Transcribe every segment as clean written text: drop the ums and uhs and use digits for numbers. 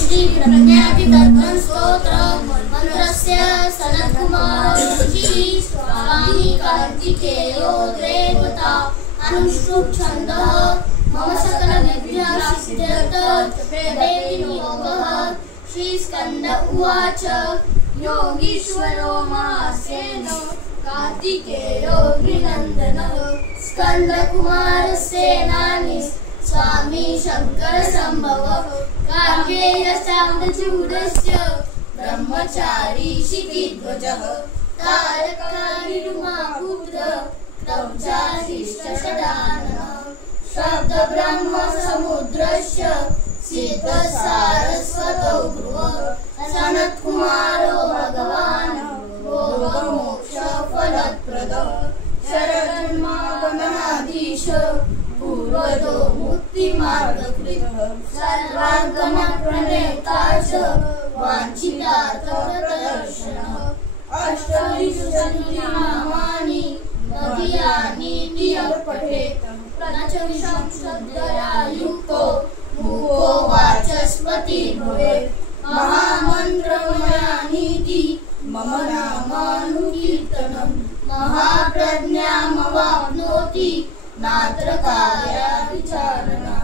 श्री प्रज्ञातितत्त्वं स्तोत्र मंत्रस्य सनत्कुमार ऋषि स्वामी कार्तिकेयो देवता अनुष्टुप छन्दः मम सकल विद्यासिद्ध्यर्थं योगः। श्री स्कंद उवाच योगीश्वरो मासेन कार्तिकेयोऽभिनन्दनः स्कन्दकुमारस्येनानी स्वामी शङ्करसम्भवः काकेयसाम्बचूडस्य ब्रह्मचारी शिखिध्वजः तारकारिरुमापुत्र क्रौचाधिष्ठषडाननः शब्दब्रह्मसमुद्रस्य सिद्धसारस्वतो भ्रुवः सनत्कुमारो भगवान् भोगमोक्षफलप्रदः शरजन्मागमनाधीश पूर्वतो मुक्तिमार्गकृतः सर्वागमप्रणेता च वाञ्छितार्थप्रदर्शनः अष्टविंशतिनामानि मदीयानीति यः पठेत् पंचविंशतिशब्दया युक्तो मुखो वाचस्पति भवेत् महामन्त्रमयानीति मम नामानुकीर्तनं महाप्रज्ञामवाप्नोति नात्र कार्याविचारणा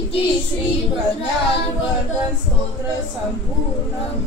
इति श्री प्रज्ञावर्धन स्तोत्र संपूर्णम्।